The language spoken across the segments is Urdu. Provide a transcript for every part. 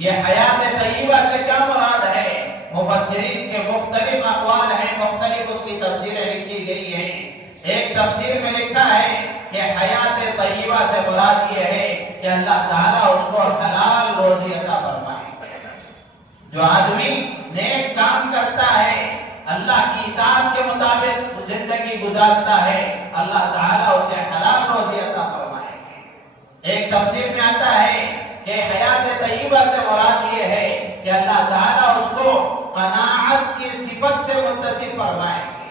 یہ حیات طیبہ سے کیا مراد ہے؟ مفسرین کے مختلف اقوال ہیں، مختلف اس کی تفسیریں لکھی گئی ہیں۔ ایک تفسیر میں لکھا ہے کہ حیات طیبہ سے مراد یہ ہے کہ اللہ تعالیٰ اس کو حلال روزی عطا فرمائے۔ جو آدمی نیک کام کرتا ہے، اللہ کی اطاعت کے مطابق زندگی گزارتا ہے، اللہ تعالیٰ اسے حلال روزی عطا فرمائے گے۔ ایک تفسیر میں آتا ہے کہ حیات طیبہ سے مراد یہ ہے کہ اللہ تعالیٰ اس کو قناعت کی صفت سے متصف فرمائیں گے۔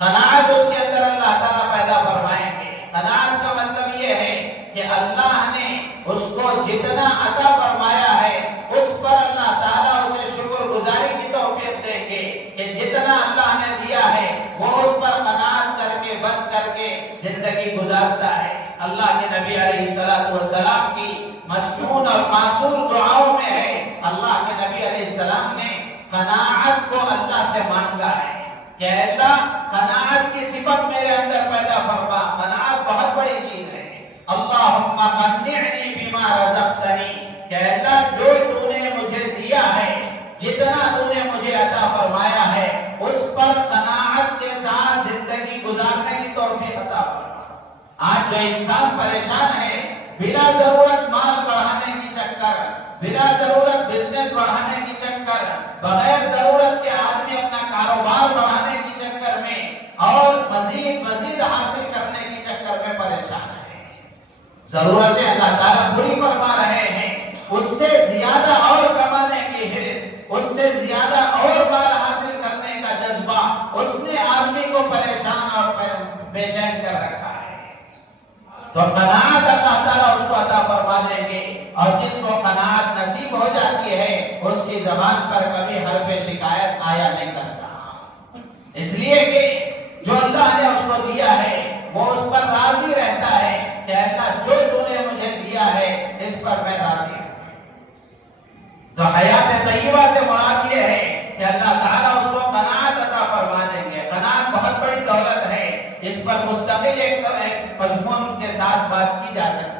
قناعت اس کے اندر اللہ تعالیٰ پیدا فرمائیں گے۔ قناعت کا مطلب یہ ہے کہ اللہ نے اس کو جتنا عطا فرمایا ہے اس پر اللہ تعالیٰ اسے شکر گزاری کی توفیق دیں گے کہ جتنا اللہ نے دیا ہے وہ اس پر قناعت کر کے بس کر کے زندگی گزارتا ہے۔ اللہ کے نبی علیہ السلام کی مسنون اور معصور دعاؤں میں ہے، اللہ کے نبی علیہ السلام نے قناعت کو اللہ سے مانگا ہے کہ اللہ قناعت کی صفت میرے اندر پیدا فرما۔ قناعت بہت بڑی چیز ہے۔ اللہم قنعنی بما رزقتنی، کہ اللہ جو تو نے مجھے دیا ہے، جتنا تو نے مجھے عطا فرمایا ہے اس پر قناعت کے ساتھ زندگی گزارنے کی توفیق عطا فرما۔ آج جو انسان پریشان ہے بلا ضرورت مال بڑھانے کی چکر، بلا ضرورت بزنس بڑھانے کی چکر، بغیر ضرورت کے آدمی اپنا کاروبار بڑھانے کی چکر میں اور مزید حاصل کرنے کی چکر میں پریشان ہے۔ ضرورتیں اللہ تعالیٰ پوری فرما رہے ہیں، اس سے زیادہ اور کمانے کی حرص، اس سے زیادہ اور مال حاصل کرنے کا جذبہ اس نے آدمی کو پریشان اور بے چین کر رکھا ہے۔ تو قناعت اللہ تعالیٰ اس کو عطا فرما دیں گے، اور جس کو قناعت نصیب ہو جاتی ہے اس کی زبان پر کبھی حرف شکایت آیا نہیں کرتا، اس لیے کہ جو اللہ نے اس کو دیا ہے وہ اس پر راضی رہتا ہے کہ اللہ جو تو نے مجھے دیا ہے اس پر میں راضی ہوں۔ تو حیات طیبہ سے مراد یہ ہے کہ اللہ تعالیٰ اس کو قناعت عطا فرما دیں گے۔ قناعت بہت بڑی دولت ہے، اس پر مستقل ایک مضمون کے ساتھ بات کی جا سکتی ہے۔